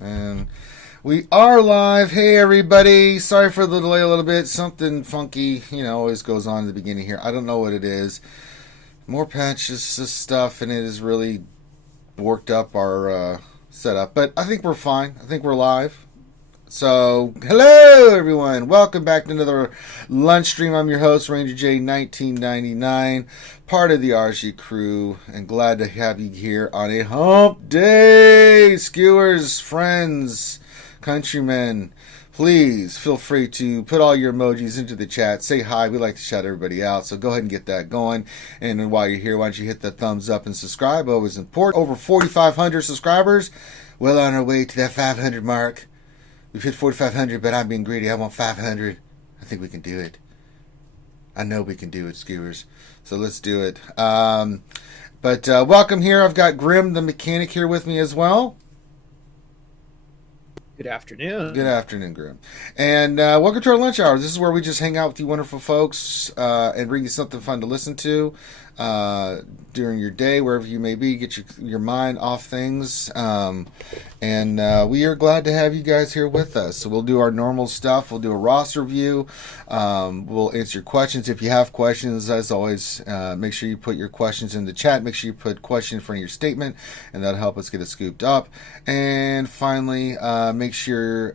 And we are live. Hey, everybody. Sorry for the delay a little bit. Something funky, always goes on at the beginning here. I don't know what it is. More patches stuff, and it has really worked up our setup. But I think we're fine. I think we're live. So, hello, everyone. Welcome back to another lunch stream. I'm your host, Ranger J, 1999, part of the RSG crew, and glad to have you here on a hump day. Skewers, friends, countrymen, please feel free to put all your emojis into the chat. Say hi. We like to shout everybody out, so go ahead and get that going. And then while you're here, why don't you hit the thumbs up and subscribe? Always important. Over 4,500 subscribers. Well on our way to that 500 mark. We've hit 4,500, but I'm being greedy. I want 500. I think we can do it. I know we can do it, skewers. So let's do it. But welcome here. I've got Grim, the mechanic, here with me as well. Good afternoon. Good afternoon, Grim. And welcome to our lunch hour. This is where we just hang out with you wonderful folks and bring you something fun to listen to during your day, wherever you may be. Get your mind off things. And we are glad to have you guys here with us. So we'll do our normal stuff. We'll do a roster review. We'll answer your questions. If you have questions, as always, make sure you put your questions in the chat. Make sure you put question in front of your statement, and that'll help us get it scooped up. And finally, make sure...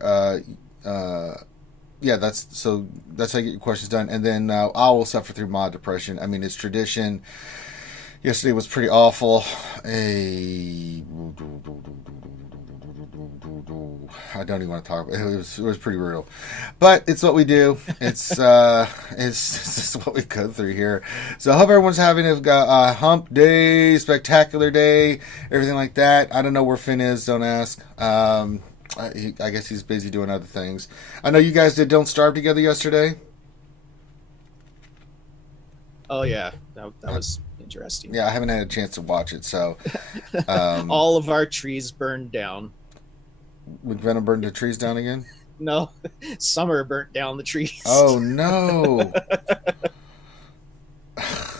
yeah, that's how you get your questions done. And then I will suffer through mod depression. I mean, it's tradition. Yesterday was pretty awful. I don't even want to talk about it. It was pretty brutal. But it's what we do. It's what we go through here. So I hope everyone's having a hump day, spectacular day, everything like that. I don't know where Finn is. Don't ask. I guess he's busy doing other things. I know you guys did Don't Starve together yesterday. Oh yeah, that was interesting. Yeah, I haven't had a chance to watch it, so all of our trees burned down. McGrande burned the trees down again? No, Summer burnt down the trees. Oh no!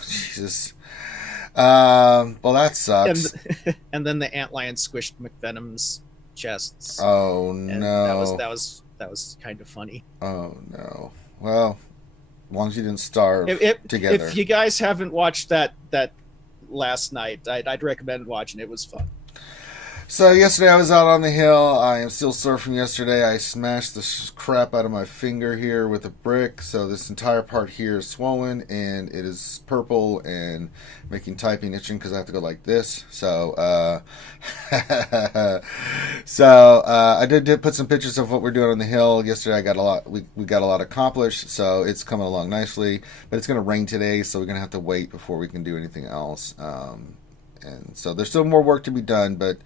Jesus. Well, that sucks. And then the antlion squished McVenom's chests. Oh and no! That was kind of funny. Oh no! Well, as long as you didn't starve together. If you guys haven't watched that last night, I'd recommend watching it. It was fun. So yesterday I was out on the hill. I am still sore from yesterday. I smashed the crap out of my finger here with a brick. So this entire part here is swollen and it is purple and making typing itching because I have to go like this. So I did put some pictures of what we're doing on the hill. Yesterday I got a lot. We got a lot accomplished. So it's coming along nicely. But it's going to rain today, so we're going to have to wait before we can do anything else. And so there's still more work to be done, but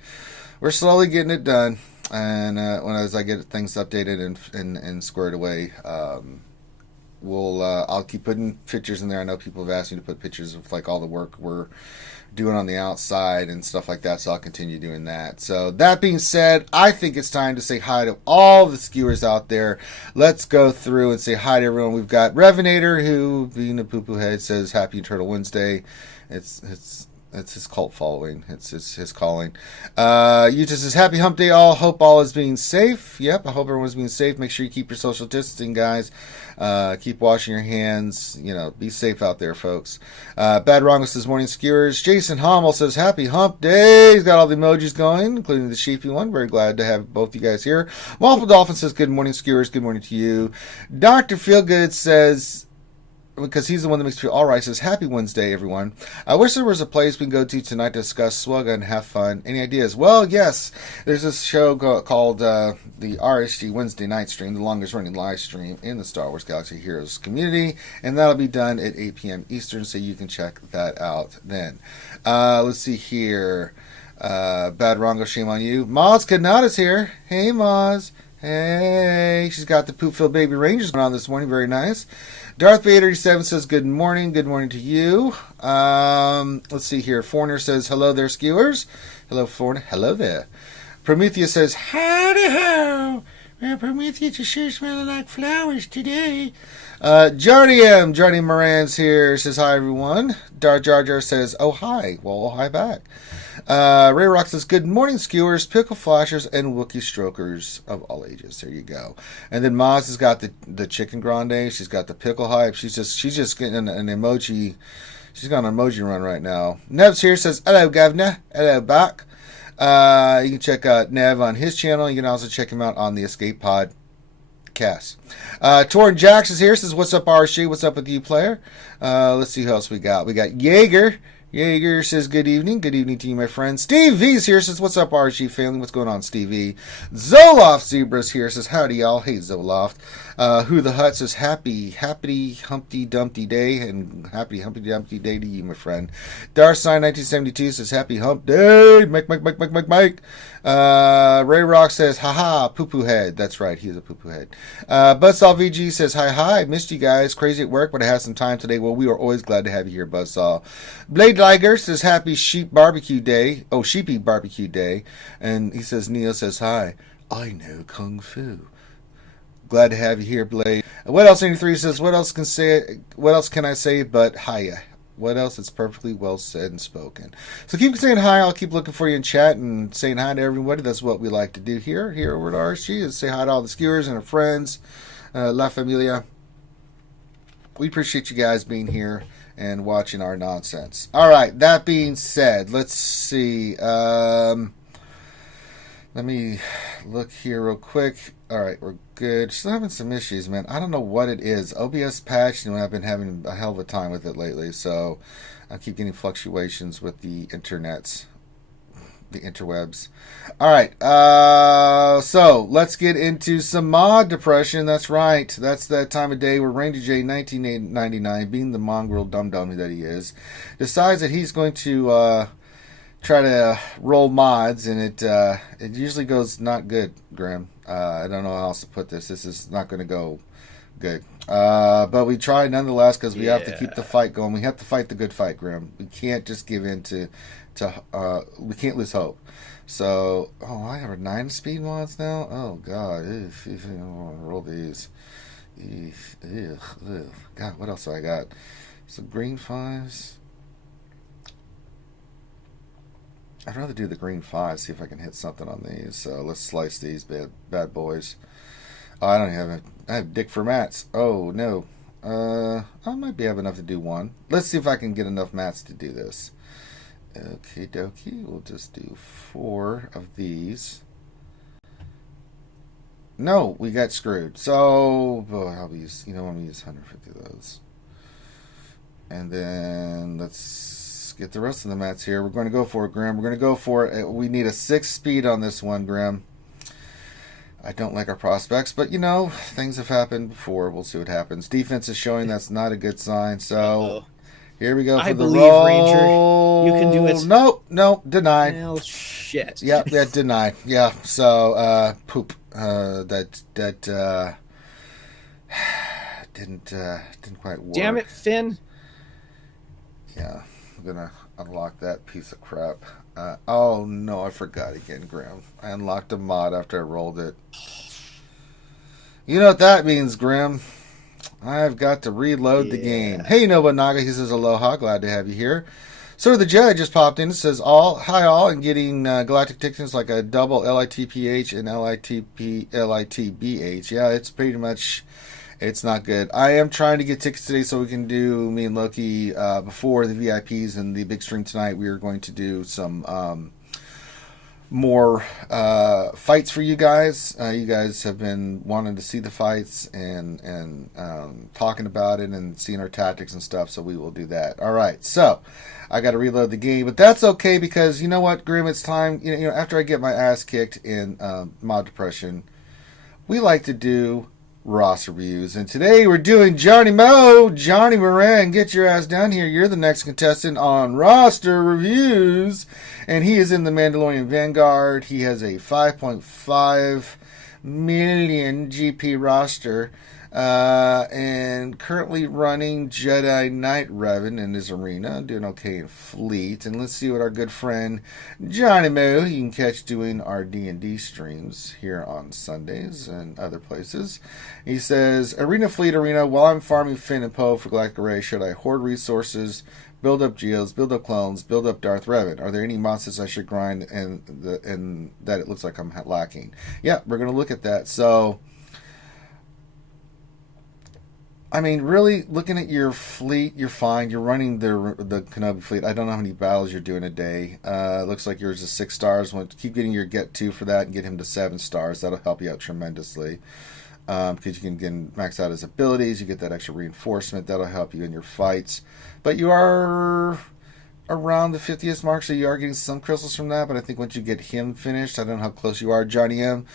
we're slowly getting it done. And as I get things updated and squared away, I'll keep putting pictures in there. I know people have asked me to put pictures of like all the work we're doing on the outside and stuff like that, so I'll continue doing that. So that being said, I think it's time to say hi to all the skewers out there. Let's go through and say hi to everyone. We've got Revenator, who, being a poo-poo head, says Happy Turtle Wednesday. It's his cult following. It's his calling. Utah says, Happy Hump Day all. Hope all is being safe. Yep, I hope everyone's being safe. Make sure you keep your social distancing, guys. Keep washing your hands. Be safe out there, folks. Bad Rongo says, Morning Skewers. Jason Hommel says, Happy Hump Day. He's got all the emojis going, including the sheepy one. Very glad to have both you guys here. Multiple Dolphin says, Good morning, Skewers. Good morning to you. Dr. Feelgood says, because he's the one that makes me feel all right, says, Happy Wednesday, everyone. I wish there was a place we can go to tonight to discuss SWGOH and have fun. Any ideas? Well, yes. There's this show called the RSG Wednesday Night Stream, the longest running live stream in the Star Wars Galaxy Heroes community, and that'll be done at 8 p.m. Eastern, so you can check that out then. Let's see here. Bad Rongo, shame on you. Maz Kanada's here. Hey, Maz. Hey. She's got the Poopville Baby Rangers going on this morning. Very nice. Darth Vader 87 says, Good morning. Good morning to you. Let's see here. Foreigner says, Hello there, skewers. Hello, Foreigner. Hello there. Prometheus says, Howdy ho. Well, Prometheus is sure smelling like flowers today. Johnny Moran's here. Says hi, everyone. Dar Jar Jar says, oh, hi. Well, oh, hi back. Ray Rock says, good morning, skewers, pickle flashers, and Wookiee strokers of all ages. There you go. And then Maz has got the chicken grande. She's got the pickle hype. She's just getting an emoji. She's got an emoji run right now. Nev's here, says, hello, governor. Hello, back. You can check out Nev on his channel. You can also check him out on the Escape Pod cast. Torrin Jax is here, says, what's up, RSG? What's up with you, player? Let's see who else we got. We got Jaeger. Jaeger says, good evening. Good evening to you, my friend. Steve V's here, says, what's up, RSG family? What's going on, Steve V? Zoloft Zebra's here, says, howdy, y'all. Hey, Zoloft. Who the Hut says, happy Humpty Dumpty Day, and happy Humpty Dumpty Day to you, my friend. Darsign 1972 says, happy Hump Day. Mike. Ray Rock says, haha, poo-poo head. That's right, he's a poo-poo head. Buzzsaw VG says, hi, missed you guys. Crazy at work, but I had some time today. Well, we are always glad to have you here, Buzzsaw. Blade Liger says, happy Sheepy Barbecue Day. And he says, Neo says, hi, I know Kung Fu. Glad to have you here, Blade. What else? 83 says, what else can I say but hiya? What else? It's perfectly well said and spoken. So keep saying hi. I'll keep looking for you in chat and saying hi to everybody. That's what we like to do here over at RSG, is say hi to all the skewers and our friends, La Familia. We appreciate you guys being here and watching our nonsense. All right, that being said, let's see. Let me look here real quick. All right, we're good. Still having some issues, man. I don't know what it is. OBS patched, and I've been having a hell of a time with it lately. So I keep getting fluctuations with the internets, the interwebs. All right, so let's get into some mod depression. That's right. That's that time of day where Ranger J, 1999, being the mongrel dum-dum that he is, decides that he's going to try to roll mods, and it usually goes not good, Graham. I don't know how else to put this. This is not going to go good. But we try nonetheless, because we have to keep the fight going. We have to fight the good fight, Graham. We can't just give in to we can't lose hope. So, I have 9 speed mods now? Oh, God. If I want to roll these. God, what else do I got? Some green 5s. I'd rather do the green 5, see if I can hit something on these. So let's slice these bad boys. Oh, I don't have it. I have Dick for mats. Oh, no. I might have enough to do 1. Let's see if I can get enough mats to do this. Okie dokie. We'll just do 4 of these. No, we got screwed. So, I'll use, I'm going to use 150 of those. And then let's get the rest of the mats here. We're going to go for it, Graham. We're going to go for it. We need a 6 speed on this one, Graham. I don't like our prospects, but things have happened before. We'll see what happens. Defense is showing that's not a good sign. So here we go for the roll. Ranger, you can do it. No, denied. Well, shit. Yeah, denied. Yeah. So poop. That didn't quite work. Damn it, Finn. Yeah. I'm gonna unlock that piece of crap. Oh no, I forgot again, Graham. I unlocked a mod after I rolled it. You know what that means, Graham. I've got to reload the game. Hey Nobunaga, he says aloha, glad to have you here. So the Jedi just popped in. It says hi all, and getting galactic tickets like a double LITPH and LITBH. Yeah, it's pretty much. It's not good. I am trying to get tickets today so we can do, me and Loki, before the VIPs and the big stream tonight. We are going to do some more fights for you guys. You guys have been wanting to see the fights and talking about it and seeing our tactics and stuff, so we will do that. All right, so I got to reload the game, but that's okay because you know what, Grim? It's time. After I get my ass kicked in mod depression, we like to do roster reviews, and today we're doing Johnny Moran, get your ass down here. You're the next contestant on roster reviews, and he is in the Mandalorian Vanguard. He has a 5.5 million GP roster. And currently running Jedi Knight Revan in his arena, doing okay in Fleet. And let's see what our good friend Johnny Moo, you can catch doing our D&D streams here on Sundays and other places. He says, Arena Fleet Arena, while I'm farming Finn and Poe for Galactic Array, should I hoard resources, build up Geos, build up clones, build up Darth Revan? Are there any monsters I should grind and that it looks like I'm lacking? Yeah, we're going to look at that. So, I mean, really, looking at your fleet, you're fine. You're running the Kenobi fleet. I don't know how many battles you're doing a day. Looks like yours is 6 stars. Keep getting your get 2 for that and get him to 7 stars. That'll help you out tremendously. Because you can max out his abilities. You get that extra reinforcement. That'll help you in your fights. But you are around the 50th mark, so you are getting some crystals from that. But I think once you get him finished, I don't know how close you are, Johnny M,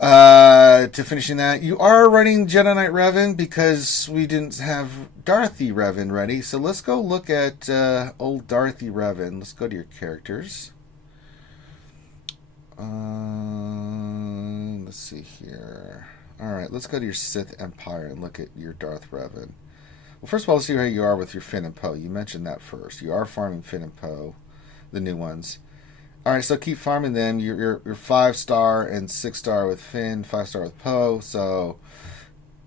to finishing that. You are running Jedi Knight Revan because we didn't have DAYYY Revan ready. So let's go look at old DAYYY Revan. Let's go to your characters. Let's see here. Alright, let's go to your Sith Empire and look at your Darth Revan. Well, first of all, let's see how you are with your Finn and Poe. You mentioned that first. You are farming Finn and Poe, the new ones. Alright, so keep farming them. You're 5-star and 6-star with Finn, 5-star with Poe. So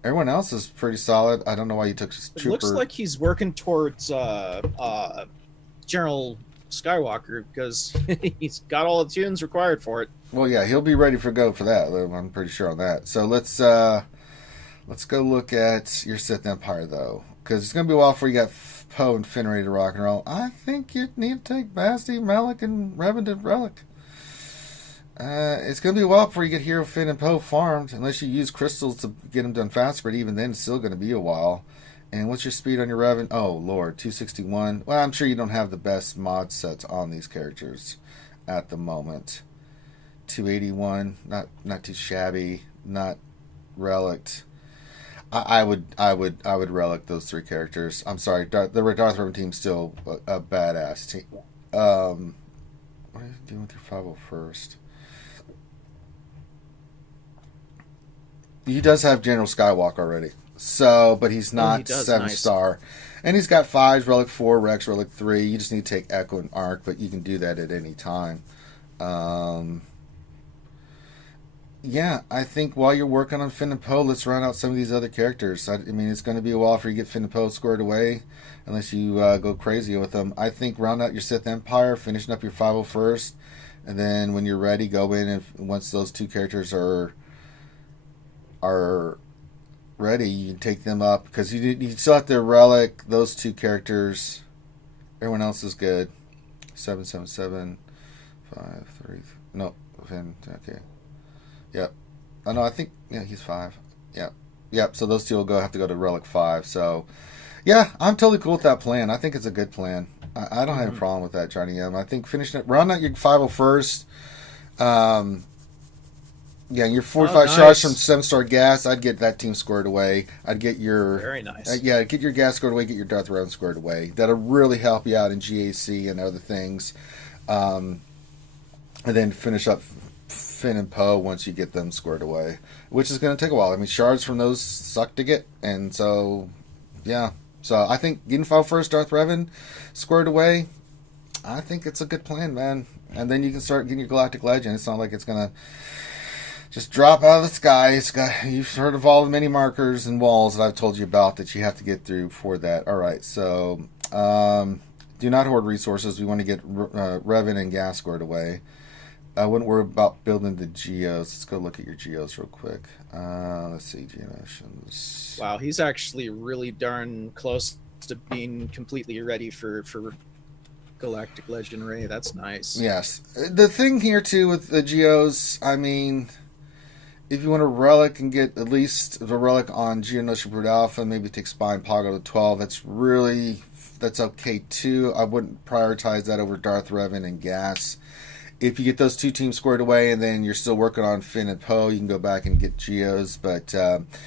everyone else is pretty solid. I don't know why you took Trooper. It looks like he's working towards General Skywalker because he's got all the tunes required for it. Well, yeah, he'll be ready for go for that. I'm pretty sure on that. So let's go look at your Sith Empire though, because it's gonna be a while before you got Poe and Finn ready to rock and roll. I think you need to take Basti, Malak, and Revan to Relic. It's gonna be a while before you get Hero Finn and Poe farmed, unless you use crystals to get them done faster. But even then, it's still gonna be a while. And what's your speed on your Revan? Oh, Lord, 261. Well, I'm sure you don't have the best mod sets on these characters at the moment. 281, not too shabby, not relict. I would relic those 3 characters. I'm sorry, the Darth Revan team's still a badass team. What are you doing with your 501st? He does have General Skywalker already. So, but he's not 7-star. Nice. And he's got 5s, Relic 4, Rex, Relic 3. You just need to take Echo and Arc, but you can do that at any time. Yeah, I think while you're working on Finn and Poe, let's round out some of these other characters. I mean, it's going to be a while before you get Finn and Poe squared away, unless you go crazy with them. I think round out your Sith Empire, finishing up your 501st, and then when you're ready, go in and once those 2 characters are ready, you can take them up because you still have to relic those 2 characters. Everyone else is good. 777, 5, 3. No, Finn. Okay. Yep. Oh no, I think he's 5. Yep. So those 2 will have to go to relic 5. So yeah, I'm totally cool with that plan. I think it's a good plan. I don't have a problem with that, Johnny M. I think finishing it, round out your 501st. Yeah, your 45 shots from 7-star gas. I'd get that team squared away. I'd get your very nice. Get your gas squared away. Get your Darth Revan squared away. That'll really help you out in GAC and other things. And then finish up Finn and Poe once you get them squared away, which is going to take a while. I mean, shards from those suck to get, and so yeah. So I think getting 501st Darth Revan squared away, I think it's a good plan, man. And then you can start getting your Galactic Legend. It's not like it's going to just drop out of the sky. You've heard of all the many markers and walls that I've told you about that you have to get through for that. All right, so do not hoard resources. We want to get Revan and gas squared away. I wouldn't worry about building the Geos. Let's go look at your Geos real quick. Let's see, Geonations. Wow, he's actually really darn close to being completely ready for Galactic Legend Ray. That's nice. Yes. The thing here, too, with the Geos, I mean, if you want a relic and get at least a relic on Geonotion Brood Alpha, maybe take Spine Pago to 12, that's okay, too. I wouldn't prioritize that over Darth Revan and Gas. If you get those 2 teams squared away and then you're still working on Finn and Poe, you can go back and get Geos, but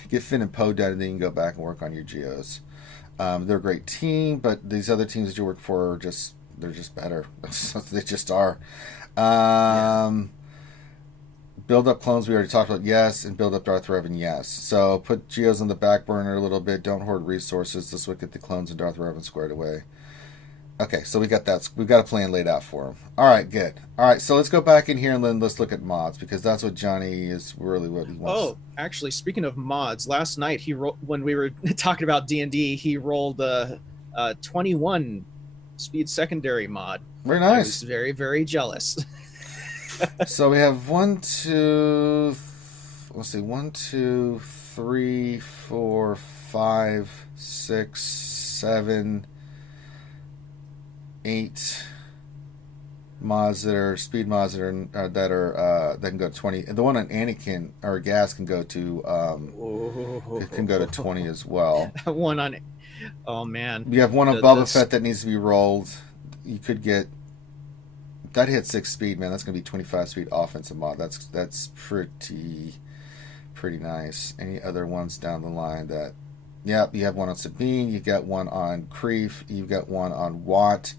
get Finn and Poe done and then you can go back and work on your Geos. They're a great team, but these other teams that you work for they're just better. They just are. Build up clones we already talked about, yes, and build up Darth Revan, yes. So put Geos on the back burner a little bit. Don't hoard resources. This would get the clones and Darth Revan squared away. Okay, so we got that. We've got a plan laid out for him. All right, good. All right, so let's go back in here and then let's look at mods because that's what Johnny is really what he wants. Oh, actually, speaking of mods, last night when we were talking about D&D, he rolled a 21 speed secondary mod. Very nice. I was very, very jealous. So we have 1, 2, 3, 4, 5, 6, 7, 8 mods that are speed mods that can go to 20. And the one on Anakin or Gas can go to it can go to 20 as well. One on, oh man, you have one on Boba Fett that needs to be rolled. You could get that hit 6 speed, man. That's gonna be 25 speed offensive mod. That's pretty nice. Any other ones down the line that? Yep, you have one on Sabine. You got one on Kreef. You've got one on Watt.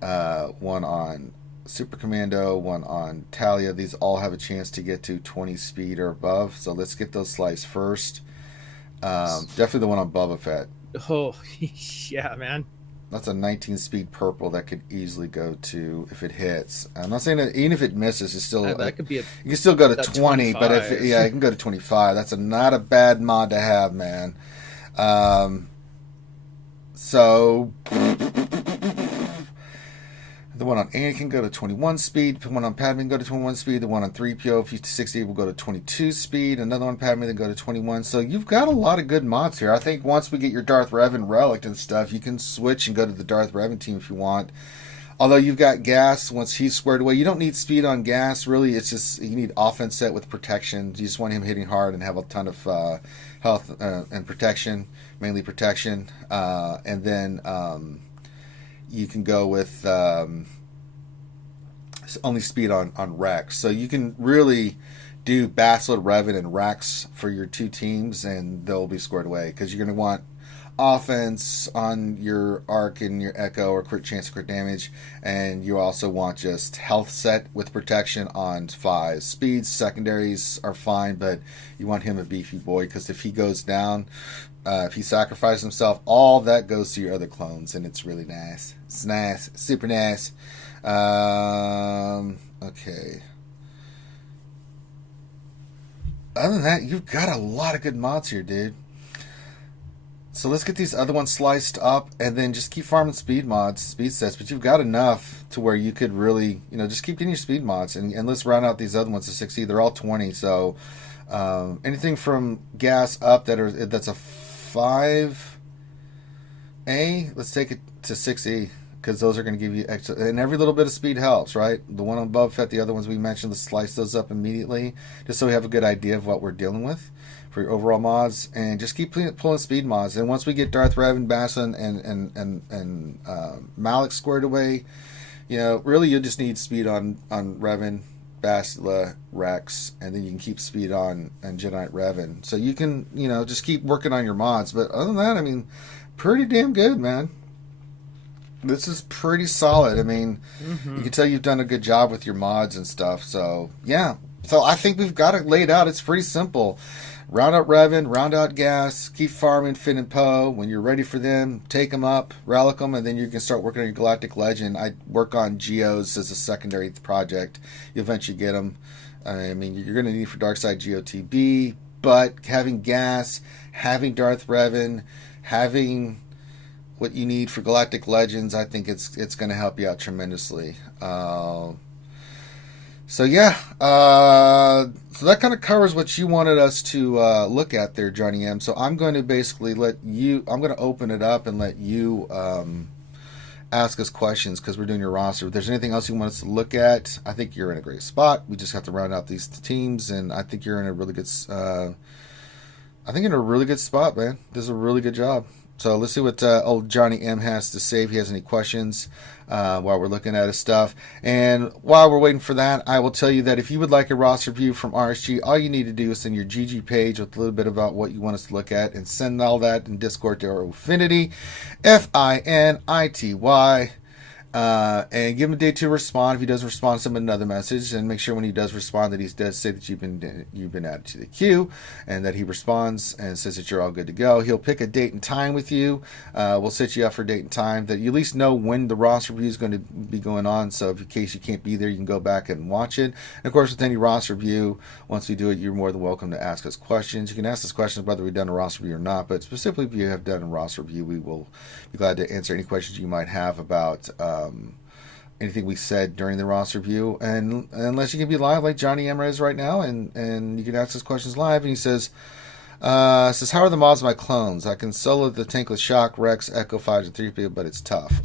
One on Super Commando. One on Talia. These all have a chance to get to 20 speed or above. So let's get those sliced first. Definitely the one on Boba Fett. Oh, yeah, man. That's a 19 speed purple that could easily go to if it hits. I'm not saying that even if it misses, it's still that could be you can still go to 20, 25. but if it can go to 25. That's not a bad mod to have, man. So the one on Anakin can go to 21 speed. The one on Padme can go to 21 speed. The one on 3PO, if you 60, will go to 22 speed. Another one on Padme then go to 21. So you've got a lot of good mods here. I think once we get your Darth Revan relic and stuff, you can switch and go to the Darth Revan team if you want. Although you've got Gas, once he's squared away, you don't need speed on Gas. Really, it's just you need offense set with protection. You just want him hitting hard and have a ton of health and protection, mainly protection. And then you can go with only speed on Rex. So you can really do Bastila, Revan, and Rex for your two teams, and they'll be squared away because you're going to want offense on your arc and your echo or crit chance of crit damage, and you also want just health set with protection on 5. Speeds secondaries are fine, but you want him a beefy boy because if he goes down, if he sacrifices himself, all that goes to your other clones, and it's really nice. It's nice, super nice. Okay. Other than that, you've got a lot of good mods here, dude. So let's get these other ones sliced up and then just keep farming speed mods, speed sets. But you've got enough to where you could really, just keep getting your speed mods. And let's round out these other ones to 6E. They're all 20. So anything from Gas up that's a 5A, let's take it to 6E. Because those are going to give you extra, and every little bit of speed helps, right? The one on Boba Fett, the other ones we mentioned, let's slice those up immediately, just so we have a good idea of what we're dealing with for your overall mods, and just keep pulling speed mods. And once we get Darth Revan, Basson, and Malik squared away, really you just need speed on Revan, Bastila, Rex, and then you can keep speed on Jedi Revan. So you can, just keep working on your mods. But other than that, pretty damn good, man. This is pretty solid. You can tell you've done a good job with your mods and stuff. So, yeah. So, I think we've got it laid out. It's pretty simple. Round out Revan, round out Gas, keep farming Finn and Poe. When you're ready for them, take them up, relic them, and then you can start working on your Galactic Legend. I work on Geos as a secondary project. You eventually get them. You're going to need for Darkside GOTB, but having Gas, having Darth Revan, having what you need for Galactic Legends, I think it's going to help you out tremendously. So that kind of covers what you wanted us to look at there, Johnny M. So I'm going to basically I'm going to open it up and let you ask us questions because we're doing your roster. If there's anything else you want us to look at, I think you're in a great spot. We just have to round out these teams, and I think you're in a really good spot, man. This is a really good job. So let's see what old Johnny M has to say if he has any questions while we're looking at his stuff. And while we're waiting for that, I will tell you that if you would like a roster view from RSG, all you need to do is send your GG page with a little bit about what you want us to look at and send all that in Discord to our Affinity, FINITY, And give him a day to respond. If he doesn't respond, send him another message, and make sure when he does respond that he does say that you've been added to the queue, and that he responds and says that you're all good to go. He'll pick a date and time with you. We'll set you up for a date and time that you at least know when the roster review is going to be going on. So if in case you can't be there, you can go back and watch it. And of course, with any roster review, once we do it, you're more than welcome to ask us questions. You can ask us questions whether we've done a roster review or not, but specifically if you have done a roster review, we will be glad to answer any questions you might have about anything we said during the roster review. And unless you can be live like Johnny M is right now, and you can ask us questions live. And he says, how are the mods of my clones? I can solo the tankless Shock, Rex, Echo 5 and 3 people, but it's tough.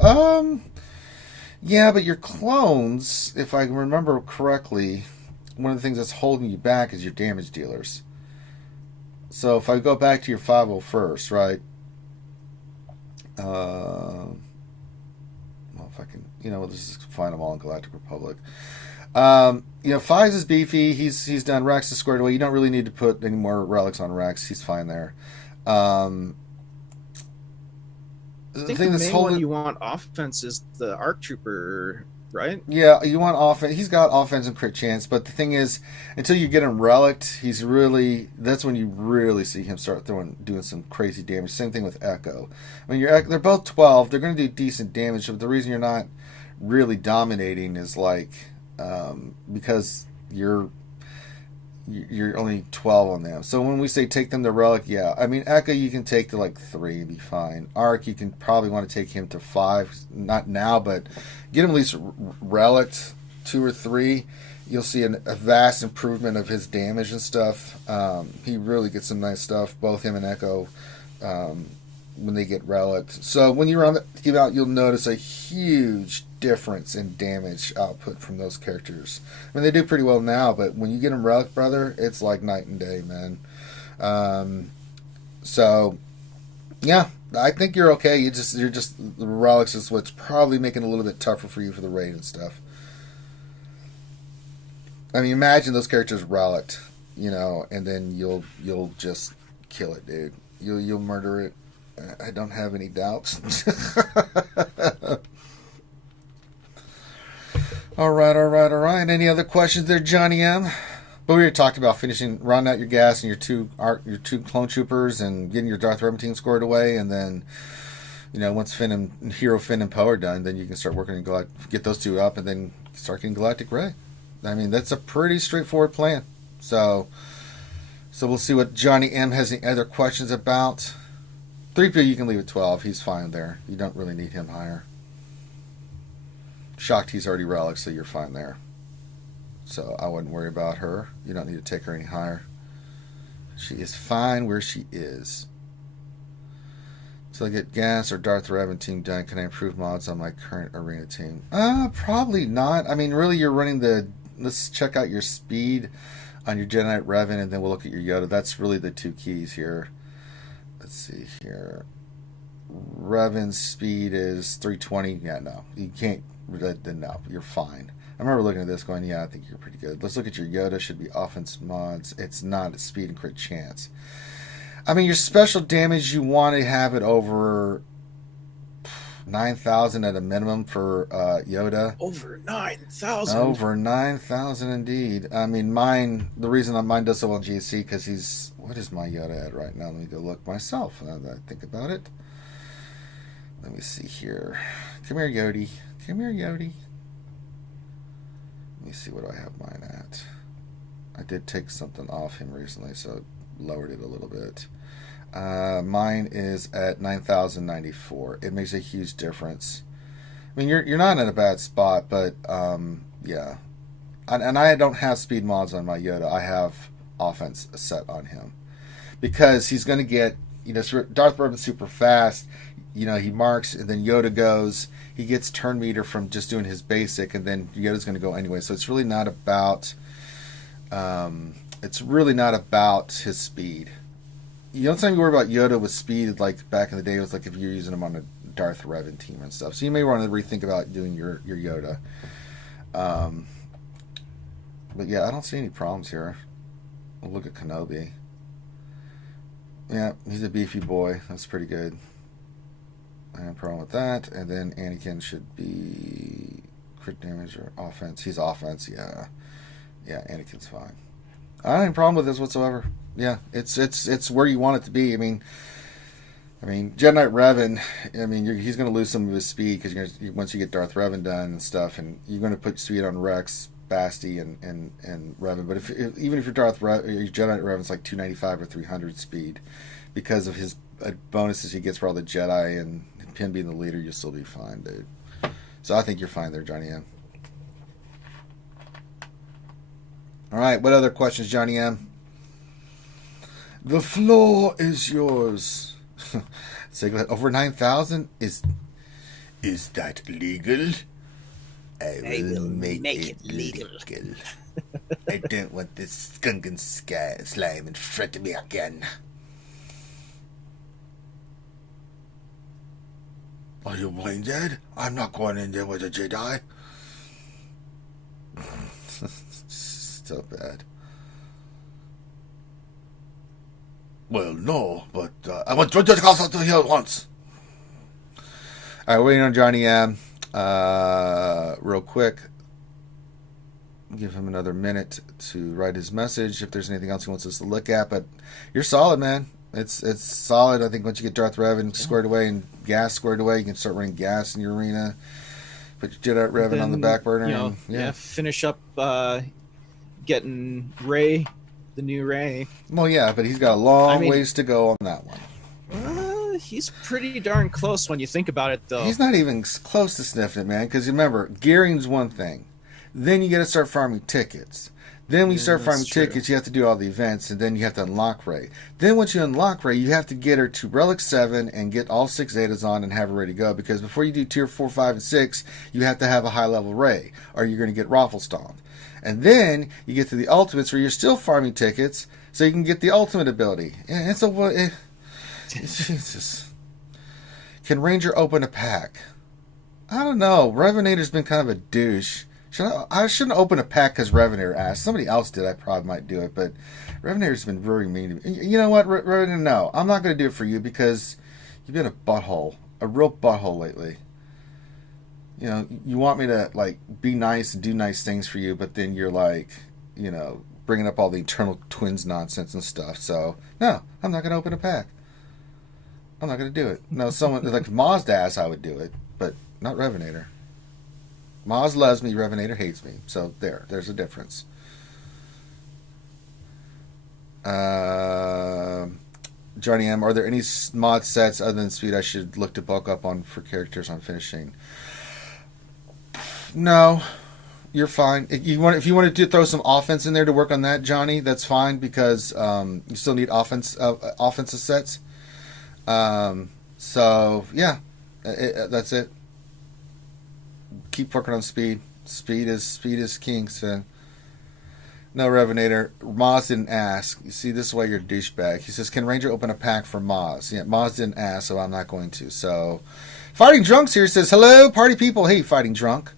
Yeah, but your clones, if I remember correctly, one of the things that's holding you back is your damage dealers. So if I go back to your 501st, right? Well, if I can, let's just find them all in Galactic Republic. Fives is beefy. He's done. Rex is squared away. You don't really need to put any more relics on Rex. He's fine there. I think the main one you want offense is the ARC Trooper, right? Yeah, you want offense. He's got offense and crit chance, but the thing is, until you get him relicked, that's when you really see him start doing some crazy damage. Same thing with Echo. I mean, they're both 12. They're going to do decent damage, but the reason you're not really dominating is because you're only 12 on them. So when we say take them to relic, yeah. I mean, Echo you can take to 3 and be fine. Arc you can probably want to take him to 5. Not now, but get him at least relic 2 or 3. You'll see a vast improvement of his damage and stuff. He really gets some nice stuff. Both him and Echo when they get relicked. So when you run the give out, you'll notice a huge difference in damage output from those characters. I mean, they do pretty well now, but when you get them relic, brother, it's like night and day, man. So yeah, I think you're okay. You're just the relics is what's probably making it a little bit tougher for you for the raid and stuff. I mean, imagine those characters relicked, and then you'll just kill it, dude. You'll murder it. I don't have any doubts. All right. Any other questions there, Johnny M? But we already talked about rounding out your gas and your two clone troopers and getting your Darth Revan team scored away, and then once Hero Finn and Poe are done, then you can start working and get those two up, and then start getting Galactic Ray. I mean, that's a pretty straightforward plan. So we'll see what Johnny M has any other questions about. 3PO you can leave at 12. He's fine there. You don't really need him higher. Shocked he's already relic, so you're fine there. So I wouldn't worry about her. You don't need to take her any higher. She is fine where she is. So I get gas or Darth Revan team done. Can I improve mods on my current arena team? Probably not. I mean, really, you're running let's check out your speed on your Jedi Knight Revan, and then we'll look at your Yoda. That's really the two keys here. Let's see here. Revan's speed is 320. Yeah, no. You can't. No, you're fine. I remember looking at this going, yeah, I think you're pretty good. Let's look at your Yoda. Should be offense mods. It's not. It's speed and crit chance. I mean, your special damage, you want to have it over 9,000 at a minimum for Yoda. Over 9,000? Over 9,000 indeed. I mean, the reason mine does so well in GC, because what is my Yoda at right now? Let me go look myself now that I think about it. Let me see here. Come here, Yodi. Come here, Yodi. Let me see what I have mine at. I did take something off him recently, so it lowered it a little bit. Mine is at 9,094. It makes a huge difference. I mean, you're not in a bad spot, but yeah. And I don't have speed mods on my Yoda. I have offense set on him because he's going to get Darth Revan's super fast. He marks, and then Yoda goes. He gets turn meter from just doing his basic, and then Yoda's going to go anyway. So it's really not about. It's really not about his speed. You don't have to worry about Yoda with speed like back in the day. It was like if you're using him on a Darth Revan team and stuff. So you may want to rethink about doing your Yoda. But yeah, I don't see any problems here. We'll look at Kenobi. Yeah, he's a beefy boy. That's pretty good. I have a problem with that. And then Anakin should be crit damage or offense. He's offense, yeah. Yeah, Anakin's fine. I don't have any problem with this whatsoever. Yeah, it's where you want it to be. I mean, Jedi Knight Revan. I mean, he's going to lose some of his speed because once you get Darth Revan done and stuff, and you're going to put speed on Rex, Basti, and Revan. But even if your your Jedi Knight Revan's like 295 or 300 speed, because of his bonuses he gets for all the Jedi and him being the leader, you'll still be fine, dude. So I think you're fine there, Johnny M. All right, what other questions, Johnny M? The floor is yours. Siglet, over 9,000? Is that legal? I will make it legal. I don't want this skunk and slime in front of me again. Are you blind dead? I'm not going in there with a Jedi. So bad. Well, no, but I want to call out to here once. All right, waiting on Johnny M. Real quick. Give him another minute to write his message if there's anything else he wants us to look at. But you're solid, man. It's solid. I think once you get Darth Revan squared away and gas squared away, you can start running gas in your arena. Put your Jedi Revan on the back burner. You know, finish up getting Rey, the new Rey. Well, yeah, but he's got a long ways to go on that one. He's pretty darn close when you think about it, though. He's not even close to sniffing it, man. Because remember, gearing's one thing. Then you got to start farming tickets. Then when you start farming tickets, you have to do all the events, and then you have to unlock Rey. Then once you unlock Rey, you have to get her to Relic 7 and get all 6 Zetas on and have her ready to go. Because before you do Tier 4, 5, and 6, you have to have a high-level Rey, or you're going to get raffle stomped. And then you get to the Ultimates, where you're still farming tickets, so you can get the Ultimate ability. And it's a... Jesus. Can Ranger open a pack? I don't know. Revenator's been kind of a douche. I shouldn't open a pack because Revenator asked. Somebody else did. I probably might do it, but Revenator's been very mean to me. You know what, Revenator? No, I'm not going to do it for you because you've been a butthole, a real butthole lately. You know, you want me to like be nice and do nice things for you, but then you're like, you know, bringing up all the Eternal Twins nonsense and stuff. So no, I'm not going to open a pack. I'm not going to do it. No, someone like Mazda asked, I would do it, but not Revenator. Maz loves me, Revenator hates me. So there's a difference. Johnny M, are there any mod sets other than speed I should look to bulk up on for characters on finishing? No, you're fine. If you want to throw some offense in there to work on that, Johnny, that's fine because you still need offensive sets. So yeah, that's it. Keep working on speed. Speed is king. So no, Revenator. Maz didn't ask. You see, this is why you're a douchebag. He says, "Can Ranger open a pack for Maz?" Yeah, Maz didn't ask, so I'm not going to. So, Fighting Drunks here says, "Hello, party people." Hey, Fighting Drunk.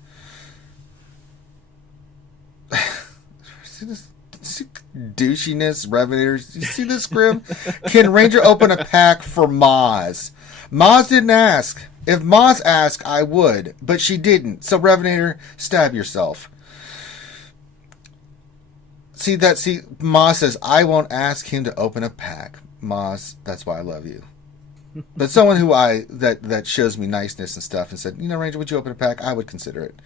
See this douchiness, Revenator. You see this, Grim? Can Ranger open a pack for Maz? Maz didn't ask. If Maz asked, I would, but she didn't. So, Revenator, stab yourself. See, Maz says, I won't ask him to open a pack. Maz, that's why I love you. But someone who that shows me niceness and stuff and said, you know, Ranger, would you open a pack? I would consider it.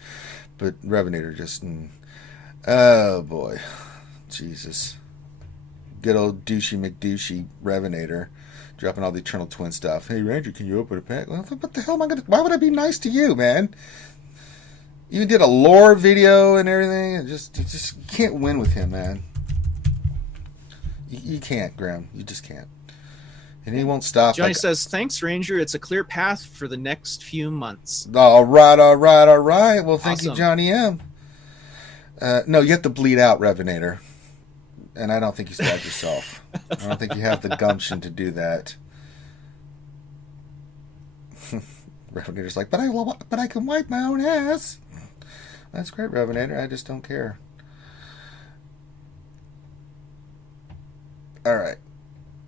But Revenator just, oh boy. Jesus. Good old douchey McDouchey Revenator. Dropping all the Eternal Twin stuff. Hey, Ranger, can you open a pack? Well, what the hell am I gonna... Why would I be nice to you, man? You did a lore video and everything. And you can't win with him, man. You can't, Graham. You just can't. And he won't stop. Johnny says, thanks, Ranger. It's a clear path for the next few months. All right. Well, thank you, Johnny M. No, you have to bleed out, Revenator. And I don't think you stabbed yourself. I don't think you have the gumption to do that. Revenator's like, but I can wipe my own ass. That's great, Revenator. I just don't care. All right.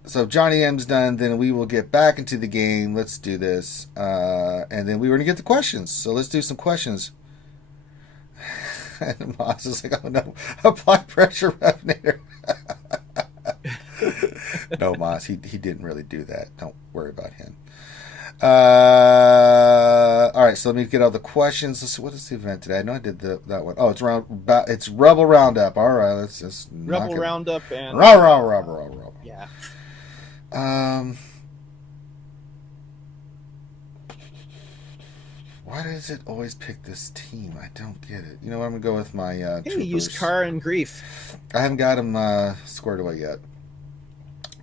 So if Johnny M's done, then we will get back into the game. Let's do this. And then we were going to get the questions. So let's do some questions. And Moss is like, oh no, apply pressure, Revenator. No, Moss, he didn't really do that. Don't worry about him. All right, so let me get all the questions. Let's see, what is the event today? I know I did that one. Oh, it's Rebel Roundup. All right, let's just Rebel Roundup and Raw. Yeah. Why does it always pick this team? I don't get it. You know what? I'm gonna go with my Hey, troopers. use Car and Grief. I haven't got them squared away yet.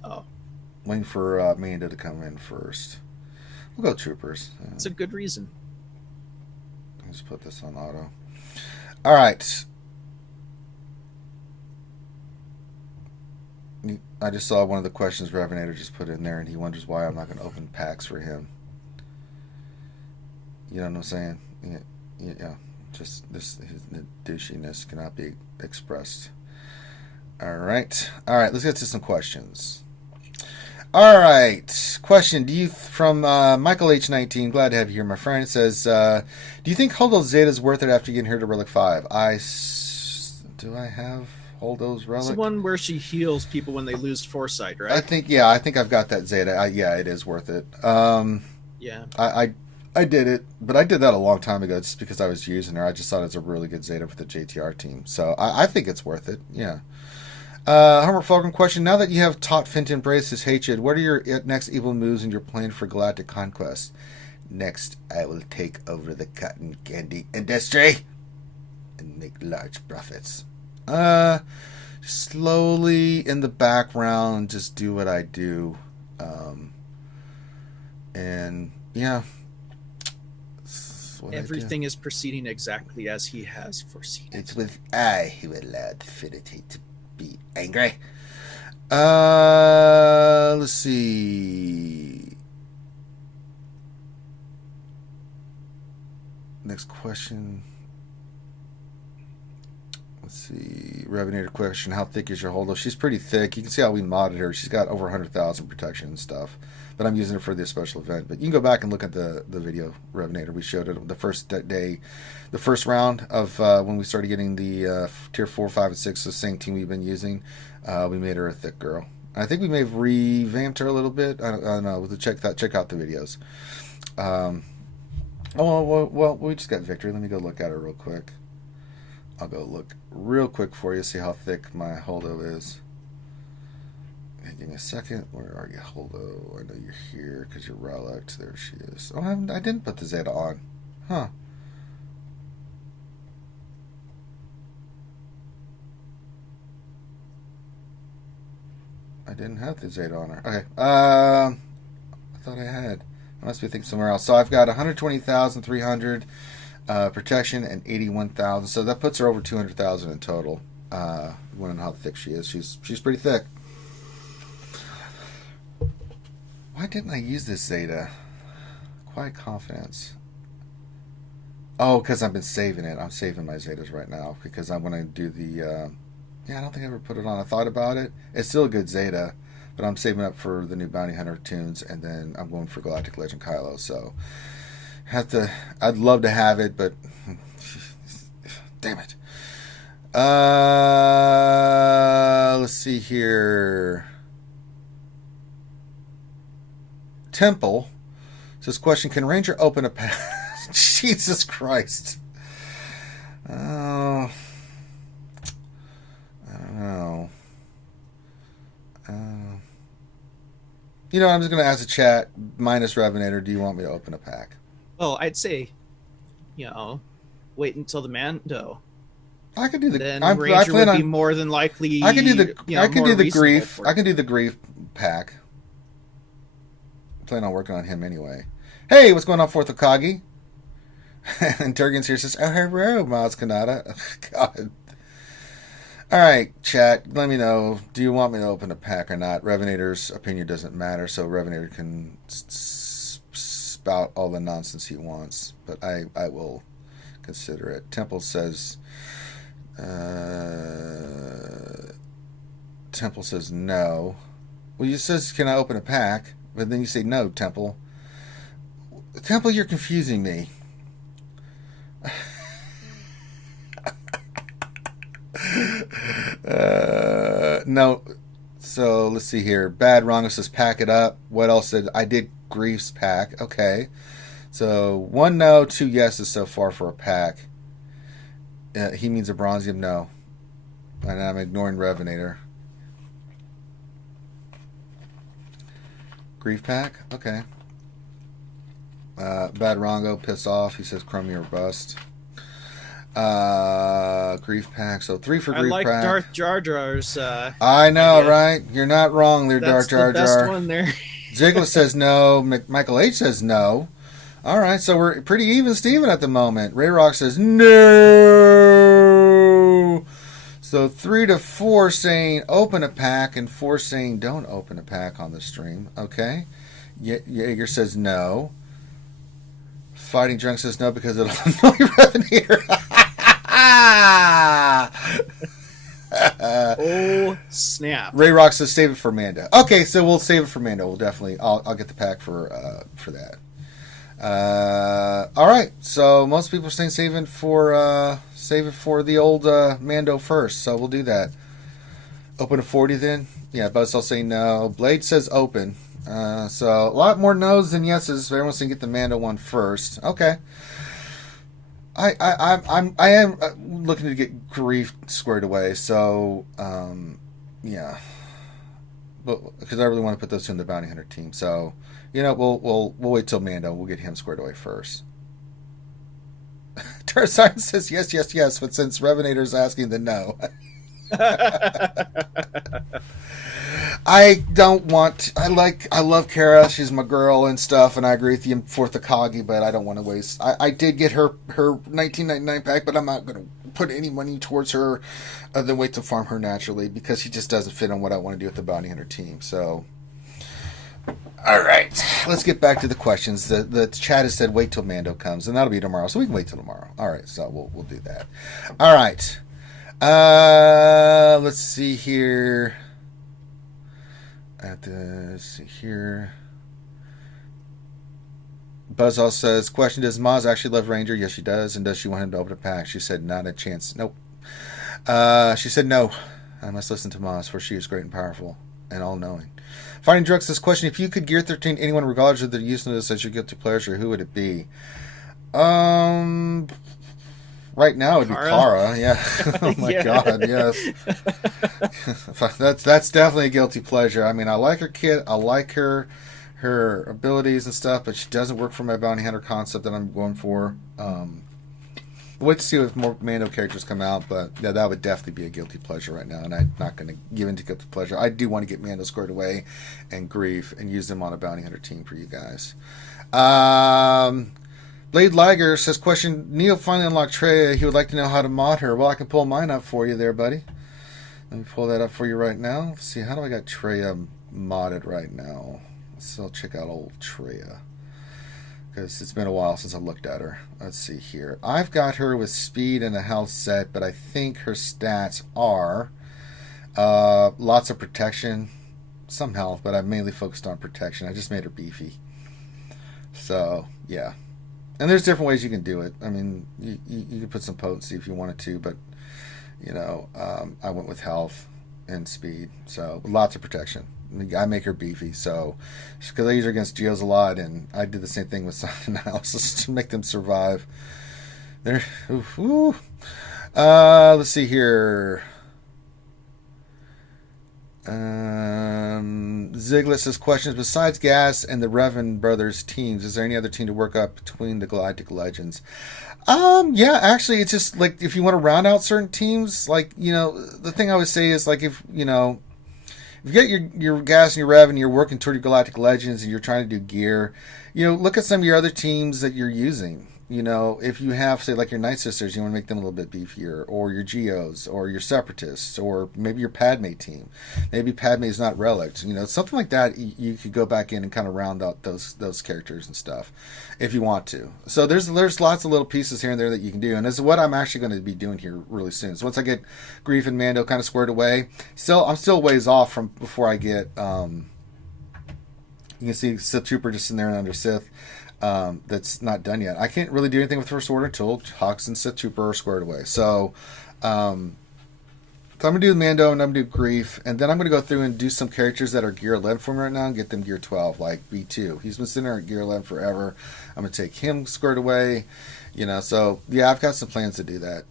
Oh, Waiting for Amanda to come in first. We'll go troopers. that's a good reason. I'll just put this on auto. All right. I just saw one of the questions Revenator just put in there, and he wonders why I'm not going to open packs for him. You know what I'm saying? Yeah. Just his douchiness cannot be expressed. All right. Let's get to some questions. All right. Question from Michael H19. Glad to have you here, my friend. It says, do you think Holdo's Zeta is worth it after getting her to Relic 5? Do I have Holdo's Relic? It's the one where she heals people when they lose foresight, right? I think I've got that Zeta. Yeah, it is worth it. Yeah. I did it, but I did that a long time ago just because I was using her. I just thought it was a really good Zeta for the JTR team. So I think it's worth it. Yeah. Homer Fulcrum question. Now that you have taught Finn to embrace his hatred, what are your next evil moves in your plan for galactic conquest? Next, I will take over the cotton candy industry and make large profits. Slowly in the background, just do what I do. And yeah. Everything is proceeding exactly as he has foreseen. It's with I who allowed Finity to be angry. Let's see. Next question. Let's see. Revenator question. How thick is your holdo? She's pretty thick. You can see how we modded her. She's got over 100,000 protection and stuff. But I'm using it for this special event. But you can go back and look at the video, Revenator. We showed it the first day, the first round of when we started getting the tier 4, 5, and 6, the same team we've been using. We made her a thick girl. I think we may have revamped her a little bit. I don't know. We'll check out the videos. Well, we just got victory. Let me go look at her real quick. I'll go look real quick for you, see how thick my holdo is. Give me a second. Where are you, Holdo? I know you're here because you're relict. There she is. Oh, I didn't put the Zeta on. Huh. I didn't have the Zeta on her. Okay. I thought I had. I must be thinking somewhere else. So I've got 120,300 protection and 81,000. So that puts her over 200,000 in total. Wondering how thick she is. She's pretty thick. Why didn't I use this Zeta? Quiet Confidence. Oh, because I've been saving it. I'm saving my Zetas right now because I'm going to do the... I don't think I ever put it on. I thought about it. It's still a good Zeta, but I'm saving up for the new Bounty Hunter tunes, and then I'm going for Galactic Legend Kylo. So, I'd love to have it, but... damn it. Let's see here... Temple says, question, can Ranger open a pack? Jesus Christ. Oh, I don't know. You know, I'm just going to ask the chat, minus Revenator, do you want me to open a pack? Well, I'd say, wait until the Mando. I could do the... Then Ranger would be more than likely... I can do the grief. I can do the grief pack. Plan on working on him anyway. Hey, what's going on, Fourth Okagi? And Turgan's here says, oh, hello, Miles Kanata. God. All right, chat, let me know. Do you want me to open a pack or not? Revenator's opinion doesn't matter, so Revenator can spout all the nonsense he wants. But I will consider it. Temple says... Temple says no. Well, you says, can I open a pack? But then you say, no, Temple. Temple, you're confusing me. No. So, let's see here. Bad Rongo says, pack it up. What else said? I did Grief's pack. Okay. So, 1 no, 2 yeses so far for a pack. He means a Bronzium, no. And I'm ignoring Revenator. Grief pack? Okay. Bad Rongo, piss off. He says Chromie or bust. Grief pack. So 3 for Grief I like pack. Darth Jar Jar's. I know, idea. right? You're not wrong there, Darth Jar That's the Jar. best one there. Ziggler says no. Michael H says no. All right, so we're pretty even Steven at the moment. Ray Rock says no. So 3 to 4 saying open a pack and 4 saying don't open a pack on the stream. Okay. Jaeger says no. Fighting Drunk says no because it'll annoy Revenator. Oh, snap. Ray Rock says save it for Mando. Okay, so we'll save it for Mando. We'll definitely, I'll get the pack for that. All right, so most people are saying save it for the old Mando first, so we'll do that. Open a 40 then? Yeah, Buzzsaw saying no. Blade says open. So a lot more no's than yeses. So everyone's gonna get the Mando one first. Okay. I am looking to get Grief squared away. So yeah, but because I really want to put those two in the Bounty Hunter team. So we'll wait till Mando. We'll get him squared away first. Tarzan says yes, but since Revenator's asking, then no. I don't want. I love Kara. She's my girl and stuff, and I agree with you for Takagi, but I don't want to waste. I did get her 1999 pack, but I'm not going to put any money towards her other than wait to farm her naturally because she just doesn't fit on what I want to do with the Bounty Hunter team. So, all right, let's get back to the questions. The chat has said wait till Mando comes, and that'll be tomorrow, so we can wait till tomorrow. All right, so we'll do that. All right. Let's see here. Let's see here. Buzzall says, question, does Maz actually love Ranger? Yes, she does. And does she want him to open a pack? She said, not a chance. Nope. She said, no. I must listen to Maz, for she is great and powerful and all-knowing. Finding Drugs says, question, if you could gear 13 anyone regardless of their uselessness as your guilty pleasure, who would it be? Right now it would be Kara. Yeah. Oh my God, yes. That's definitely a guilty pleasure. I mean, I like her kit. I like her abilities and stuff, but she doesn't work for my Bounty Hunter concept that I'm going for. We'll wait to see if more Mando characters come out, but yeah, that would definitely be a guilty pleasure right now, and I'm not going to give in to guilty pleasure. I do want to get Mando squared away and Grief and use them on a Bounty Hunter team for you guys. Blade Liger says, question, Neo finally unlocked Treya. He would like to know how to mod her. Well, I can pull mine up for you there, buddy. Let me pull that up for you right now. Let's see, how do I got Treya modded right now? So I'll check out old Treya, because it's been a while since I looked at her. Let's see here. I've got her with speed and a health set, but I think her stats are lots of protection, some health, but I've mainly focused on protection. I just made her beefy. So, yeah. And there's different ways you can do it. I mean, you can put some potency if you wanted to, but, I went with health and speed. So, lots of protection. I make her beefy, so, because I use her against Geos a lot, and I did the same thing with Sun Analysis to make them survive. There. Let's see here. Ziggler says, questions, besides Gas and the Revan brothers teams, is there any other team to work up between the Galactic Legends? Yeah, actually, it's just like if you want to round out certain teams, like, the thing I would say is, like, if you get your Gas and your Rev and you're working toward your Galactic Legends and you're trying to do gear, look at some of your other teams that you're using. you know, if you have, say, like your Night Sisters, you want to make them a little bit beefier, or your Geos, or your Separatists, or maybe your Padme team. Maybe Padme is not relict. You know, something like that. You could go back in and kind of round out those characters and stuff, if you want to. So there's lots of little pieces here and there that you can do, and this is what I'm actually going to be doing here really soon. So once I get Greef and Mando kind of squared away, I'm still ways off from before I get. You can see Sith Trooper just sitting there under Sith. That's not done yet. I can't really do anything with First Order until Hux and Sith Trooper are squared away. So I'm going to do Mando and I'm going to do Greef. And then I'm going to go through and do some characters that are Gear 11 for me right now and get them Gear 12, like B2. He's been sitting there at Gear 11 forever. I'm going to take him squared away. You know, so yeah, I've got some plans to do that.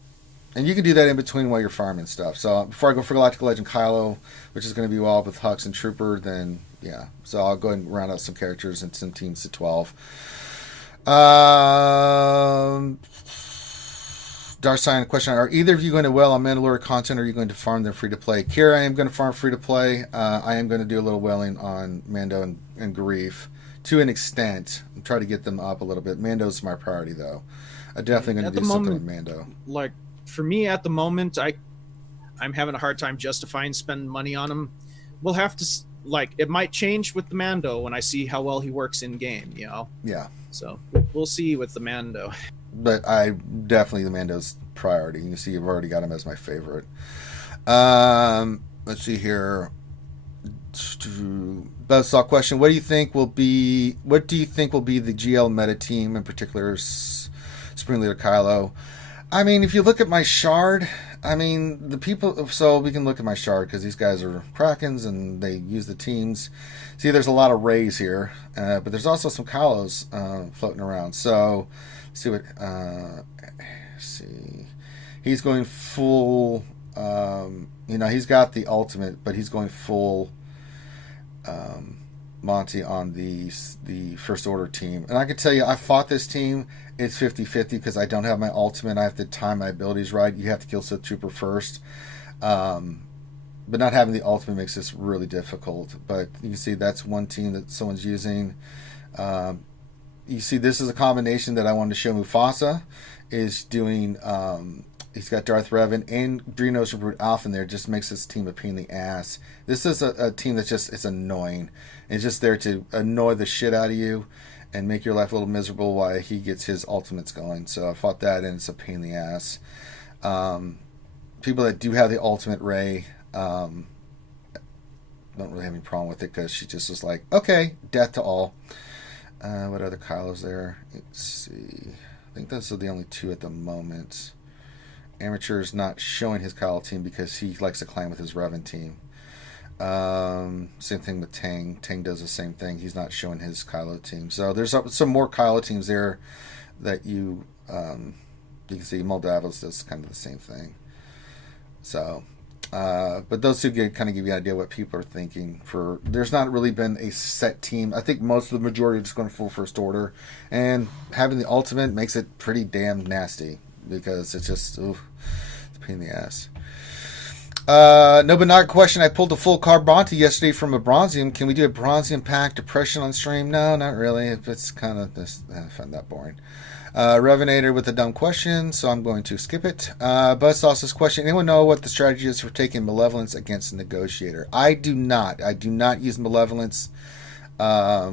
And you can do that in between while you're farming stuff. So before I go for Galactic Legend Kylo, which is going to be all with Hux and Trooper, then yeah. So I'll go ahead and round out some characters and some teams to 12. Darsign question: are either of you going to whale on Mandalorian content, or are you going to farm them free to play? Kira, I am going to farm free to play. I am going to do a little whaling on Mando and Greef to an extent. I'm trying to get them up a little bit. Mando's my priority, though. I'm definitely going to do something with Mando. Like for me at the moment, I'm having a hard time justifying spending money on him. We'll have to it might change with the Mando when I see how well he works in game. You know. Yeah. So we'll see with the Mando. But the Mando's priority. You see, I've already got him as my favorite. Let's see here. Buzzsaw question: what do you think will be the GL meta team, in particular Supreme Leader Kylo? I mean, if you look at my shard, I mean, the people. So we can look at my shard because these guys are Krakens and they use the teams. See, there's a lot of Rays here, but there's also some Kylos floating around. So, let's see what. See, he's going full. You know, he's got the ultimate, but he's going full. Monty on the First Order team, and I can tell you, I fought this team. It's 50-50 because I don't have my ultimate. I have to time my abilities right. You have to kill Sith Trooper first, but not having the ultimate makes this really difficult. But you can see that's one team that someone's using. You see, this is a combination that I wanted to show. Mufasa is doing. He's got Darth Revan and Dreamnos Brute Alpha in there. Just makes this team a pain in the ass. This is a team that's it's annoying. It's just there to annoy the shit out of you and make your life a little miserable while he gets his ultimates going. So I fought that, and it's a pain in the ass. People that do have the ultimate Rey don't really have any problem with it because she just was like, okay, death to all. What other Kylos there? Let's see. I think those are the only two at the moment. Amateur is not showing his Kylo team because he likes to climb with his Revan team. Same thing with Tang. Tang does the same thing. He's not showing his Kylo team. So there's some more Kylo teams there that you can see. Moldavos does kind of the same thing. So, but those two kind of give you an idea what people are thinking. There's not really been a set team. I think most of the majority are just going full First Order, and having the ultimate makes it pretty damn nasty because it's just it's a pain in the ass. No, but not a question. I pulled a full Carbonte yesterday from a Bronzium. Can we do a Bronzium pack depression on stream? No, not really. It's kind of this. I find that boring. Revenator with a dumb question, so I'm going to skip it. Buzzsauce's question: anyone know what the strategy is for taking Malevolence against a Negotiator? I do not. I do not use Malevolence. I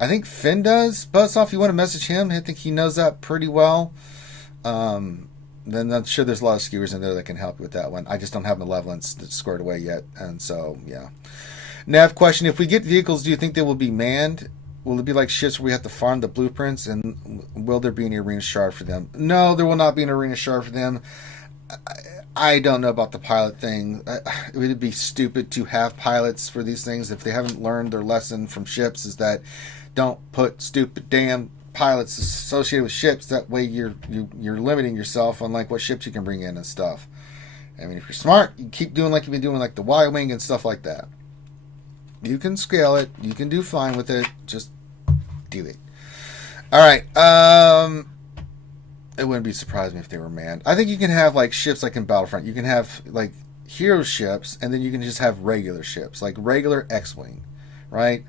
think Finn does. Buzzsaw, if you want to message him, I think he knows that pretty well. Then I'm sure there's a lot of skewers in there that can help you with that one. I just don't have Malevolence squared away yet, and so yeah. Nav question: if we get vehicles, do you think they will be manned? Will it be like ships where we have to farm the blueprints, and will there be an arena shard for them? No, there will not be an arena shard for them. I don't know about the pilot thing. It would be stupid to have pilots for these things if they haven't learned their lesson from ships. Is that don't put stupid damn pilots associated with ships. That way you're limiting yourself on like what ships you can bring in and stuff. I mean, if you're smart, you keep doing like you've been doing, like the Y-wing and stuff like that. You can scale it. You can do fine with it. Just do it. All right. It wouldn't be surprising me if they were manned. I think you can have like ships like in Battlefront. You can have like hero ships, and then you can just have regular ships, like regular X-wing, right?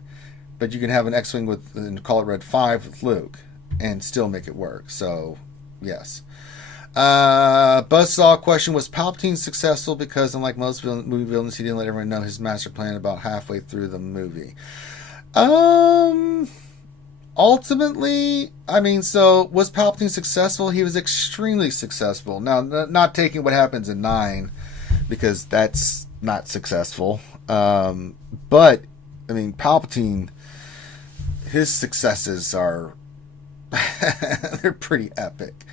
But you can have an X-wing with, and call it Red 5 with Luke. and still make it work. So, yes. Buzzsaw question: was Palpatine successful because, unlike most movie villains, he didn't let everyone know his master plan about halfway through the movie? Ultimately, I mean, so was Palpatine successful? He was extremely successful. Now, not taking what happens in 9, because that's not successful. But, I mean, Palpatine, his successes are, they're pretty epic.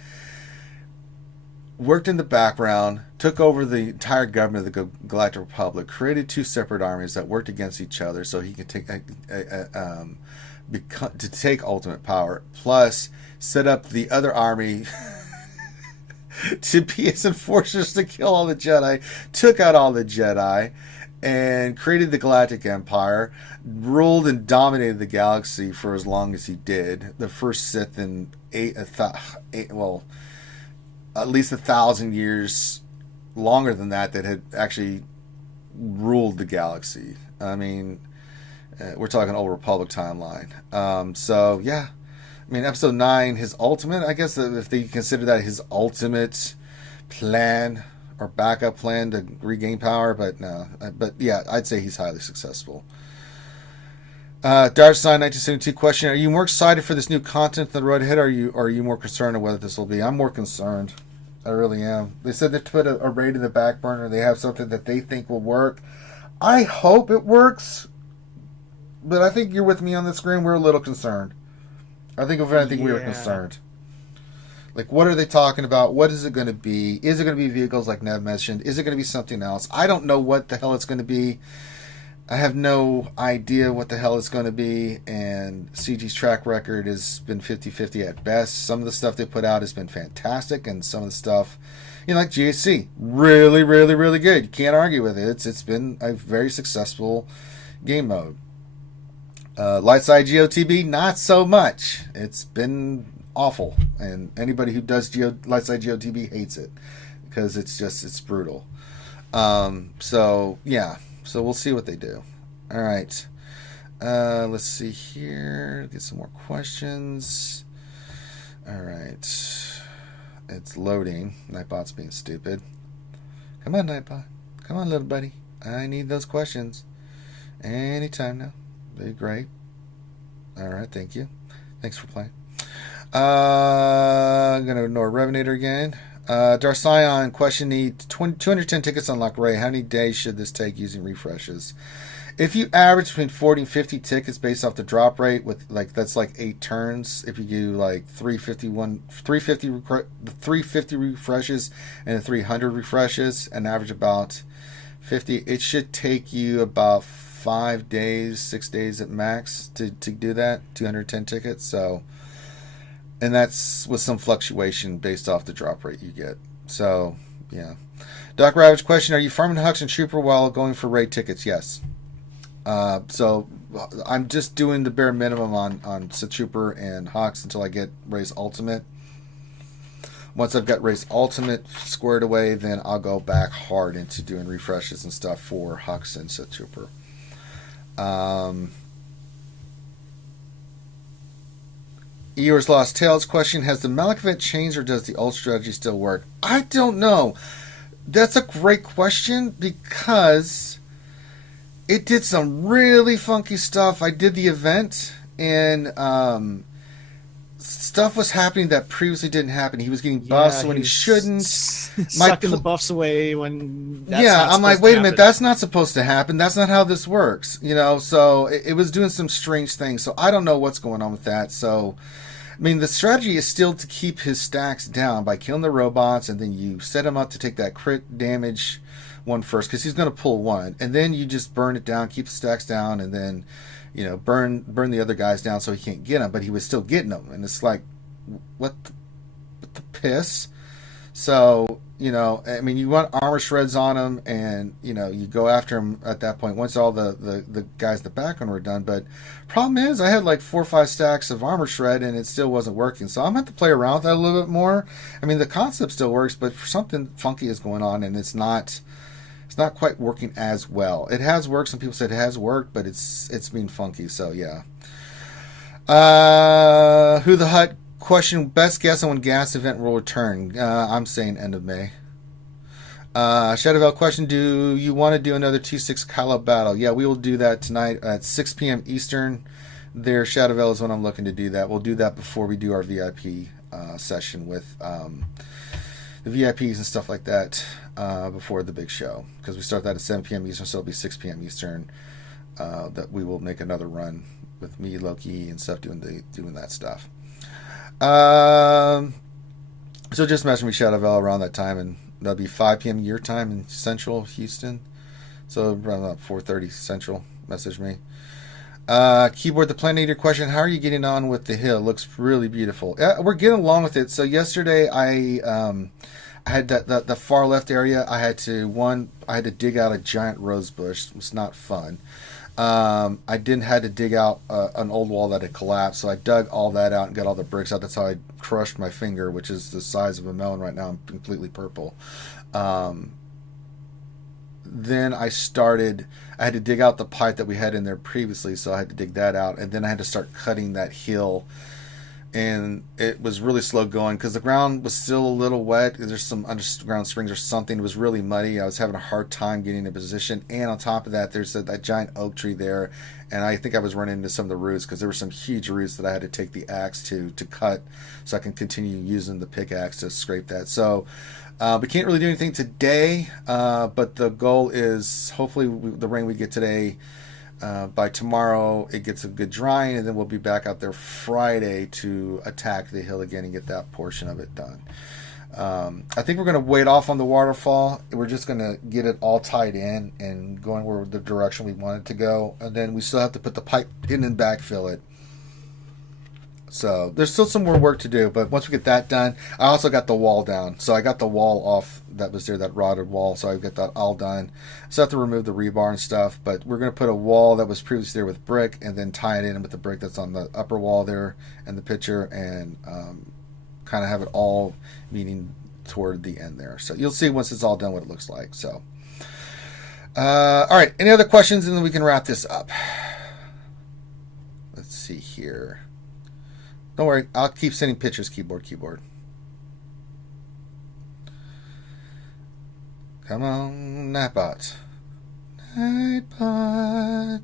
Worked in the background, took over the entire government of the Galactic Republic, created 2 separate armies that worked against each other so he could take to take ultimate power, plus set up the other army to be his enforcers to kill all the Jedi, took out all the Jedi, and created the Galactic Empire, ruled and dominated the galaxy for as long as he did. The first Sith in at least 1,000 years longer than that had actually ruled the galaxy. I mean, we're talking Old Republic timeline. So, yeah. I mean, Episode 9, his ultimate, I guess if they consider that his ultimate plan or backup plan to regain power, but no. But, yeah, I'd say he's highly successful. Darkseid 1972 question: are you more excited for this new content than the road ahead, or are you more concerned of whether this will be? I'm more concerned. I really am. They said they put a raid in the back burner. They have something that they think will work. I hope it works, but I think you're with me on the screen. We're a little concerned. I think if anything, we were concerned. Like, what are they talking about? What is it going to be? Is it going to be vehicles like Nev mentioned? Is it going to be something else? I don't know what the hell it's going to be. I have no idea what the hell it's going to be, and CG's track record has been 50-50 at best. Some of the stuff they put out has been fantastic, and some of the stuff, like GHC, really, really, really good. You can't argue with it. It's been a very successful game mode. Lightside GOTB, not so much. It's been awful, and anybody who does Lightside GOTB hates it, because it's brutal. So, yeah. So we'll see what they do. All right. Let's see here. Get some more questions. All right. It's loading. Nightbot's being stupid. Come on, Nightbot. Come on, little buddy. I need those questions. Anytime now. They're great. All right. Thank you. Thanks for playing. I'm going to ignore Revenator again. Darsion question: need 210 tickets to unlock Ray. How many days should this take using refreshes? If you average between 40 and 50 tickets based off the drop rate, with that's like 8 turns. If you do like 350 refreshes and 300 refreshes, and average about 50, it should take you about 5 days, 6 days at max to do that. 210 tickets. So. And that's with some fluctuation based off the drop rate you get. So, yeah. Doc Ravage question: are you farming Hux and Trooper while going for raid tickets? Yes. So, I'm just doing the bare minimum on Sith Trooper and Hux until I get Ray's Ultimate. Once I've got Ray's Ultimate squared away, then I'll go back hard into doing refreshes and stuff for Hux and Sith Trooper. Eeyore's Lost Tales question: has the Malak event changed, or does the old strategy still work? I don't know. That's a great question, because it did some really funky stuff. I did the event, and stuff was happening that previously didn't happen. He was getting buffs when he shouldn't. Sucking the buffs away when I'm like, wait a minute, that's not supposed to happen. That's not how this works. So it was doing some strange things. So I don't know what's going on with that. So, I mean, the strategy is still to keep his stacks down by killing the robots, and then you set him up to take that crit damage one first, because he's going to pull one, and then you just burn it down, keep the stacks down, and then burn the other guys down so he can't get them, but he was still getting them, and it's like, what the piss? So, I mean, you want armor shreds on him, and, you go after him at that point once all the guys in the background were done. But problem is, I had like 4 or 5 stacks of armor shred, and it still wasn't working. So I'm going to have to play around with that a little bit more. I mean, the concept still works, but something funky is going on, and it's not quite working as well. It has worked. Some people said it has worked, but it's been funky. So, yeah. Who the Hutt Question: best guess on when gas event will return? I'm saying end of May. Shadowvale question: do you want to do another T6 Kylo battle? Yeah, we will do that tonight at 6 p.m. Eastern. There, Shadowvale is when I'm looking to do that. We'll do that before we do our VIP session with the VIPs and stuff like that before the big show, because we start that at 7 p.m. Eastern, so it'll be 6 p.m. Eastern. That we will make another run with me, Loki, and stuff doing that stuff. So just message me Shadowvale around that time, and that'll be 5 p.m. your time in Central Houston. So around about 4:30 Central. Message me. Keyboard the Planet Eater question: how are you getting on with the hill? Looks really beautiful. We're getting along with it. So yesterday I had the far left area. I had to dig out a giant rose bush. It was not fun. I didn't had to dig out an old wall that had collapsed, so I dug all that out and got all the bricks out. That's how I crushed my finger, which is the size of a melon right now. I'm completely purple. Then I had to dig out the pipe that we had in there previously, so I had to dig that out, and then I had to start cutting that hill. And it was really slow going because the ground was still a little wet. There's some underground springs or something. It was really muddy. I was having a hard time getting in position. And on top of that, there's that giant oak tree there. And I think I was running into some of the roots because there were some huge roots that I had to take the axe to cut so I can continue using the pickaxe to scrape that. So we can't really do anything today, but the goal is hopefully the rain we get today, by tomorrow it gets a good drying, and then we'll be back out there Friday to attack the hill again and get that portion of it done. I think we're going to wait off on the waterfall. We're just going to get it all tied in and going where the direction we want it to go, and then we still have to put the pipe in and backfill it. So there's still some more work to do, but once we get that done, I also got the wall down. So I got the wall off that was there, that rotted wall. So I got that all done. So I have to remove the rebar and stuff, but we're going to put a wall that was previously there with brick and then tie it in with the brick that's on the upper wall there in the picture, and kind of have it all meeting toward the end there. So you'll see once it's all done what it looks like. So, all right. Any other questions? And then we can wrap this up. Let's see here. Don't worry, I'll keep sending pictures, keyboard. Come on, Nightbot. Oh,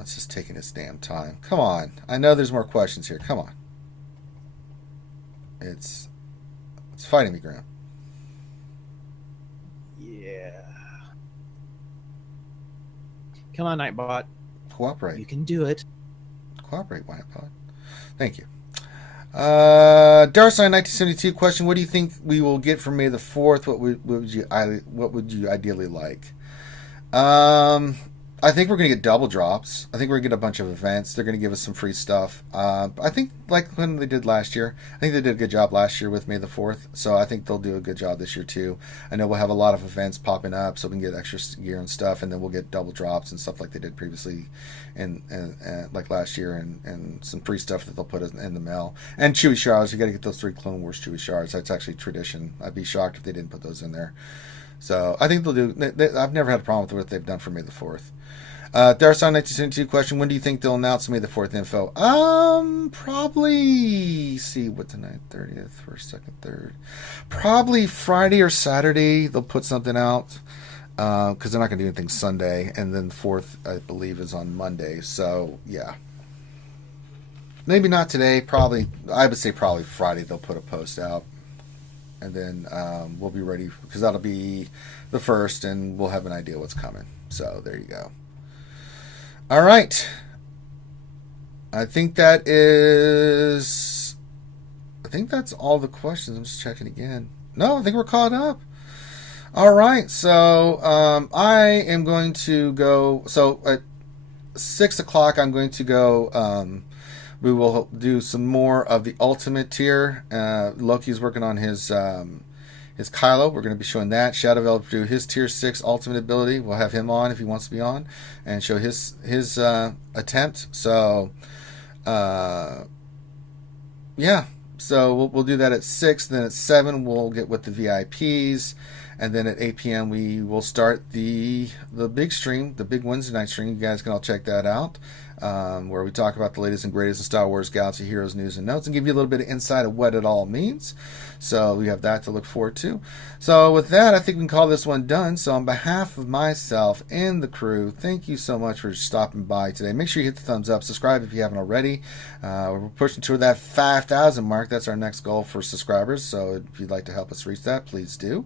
it's just taking its damn time. Come on. I know there's more questions here. Come on. It's fighting me, Graham. Yeah. Come on, Nightbot. Cooperate. You can do it. Cooperate, Nightbot. Thank you. Darsign 1972 question: what do you think we will get from May the 4th? What would you ideally like? I think we're going to get double drops. I think we're going to get a bunch of events. They're going to give us some free stuff. I think like when they did last year. I think they did a good job last year with May the 4th. So I think they'll do a good job this year too. I know we'll have a lot of events popping up, so we can get extra gear and stuff, and then we'll get double drops and stuff like they did previously, and like last year, and some free stuff that they'll put in the mail. And Chewie shards. You got to get those 3 Clone Wars Chewie shards. That's actually tradition. I'd be shocked if they didn't put those in there. So I think they'll do. I've never had a problem with what they've done for May the 4th. Darson 1972 question: when do you think they'll announce May the 4th info? Probably. See what tonight? 30th, 1st, 2nd, 3rd. Probably Friday or Saturday. They'll put something out because they're not going to do anything Sunday, and then the 4th, I believe, is on Monday. So yeah, maybe not today. Probably, I would say probably Friday. They'll put a post out, and then we'll be ready because that'll be the 1st, and we'll have an idea what's coming. So there you go. All right. I think that's all the questions. I'm just checking again. No, I think we're caught up. All right. So I am going to go. So at 6 o'clock, I'm going to go. We will do some more of the ultimate tier. Loki's working on his Kylo. We're going to be showing that. Shadowvale will do his tier 6 ultimate ability. We'll have him on if he wants to be on and show his attempt. So yeah. So we'll do that at 6. Then at 7 we'll get with the VIPs, and then at 8 p.m. we will start the big stream, the big Wednesday night stream. You guys can all check that out. where we talk about the latest and greatest in Star Wars Galaxy Heroes news and notes and give you a little bit of insight of what it all means. So we have that to look forward to. So with that, I think we can call this one done. So on behalf of myself and the crew, thank you so much for stopping by today. Make sure you hit the thumbs up, subscribe if you haven't already. We're pushing toward that 5,000 mark. That's our next goal for subscribers. So if you'd like to help us reach that, please do.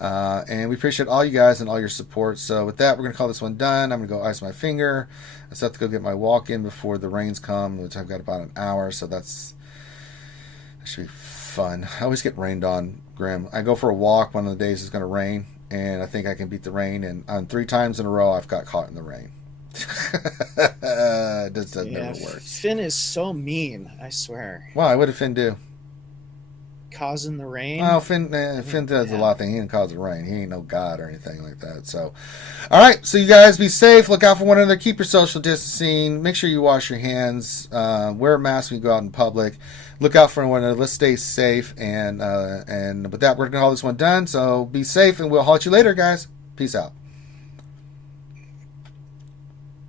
And we appreciate all you guys and all your support. So with that, we're going to call this one done. I'm going to go ice my finger. I still have to go get my walk in before the rains come, which I've got about an hour. So that should be fun. I always get rained on, Grim. I go for a walk one of the days it's going to rain, and I think I can beat the rain. And on 3 times in a row, I've got caught in the rain. It just never works. Finn is so mean, I swear. Why? What did Finn do? Causing the rain. Well, Finn does a lot of things. He didn't cause the rain. He ain't no god or anything like that. So, all right. So you guys be safe. Look out for one another. Keep your social distancing. Make sure you wash your hands. Wear a mask when you go out in public. Look out for one another. Let's stay safe. And with that, we're gonna call this one done. So be safe, and we'll holler at you later, guys. Peace out.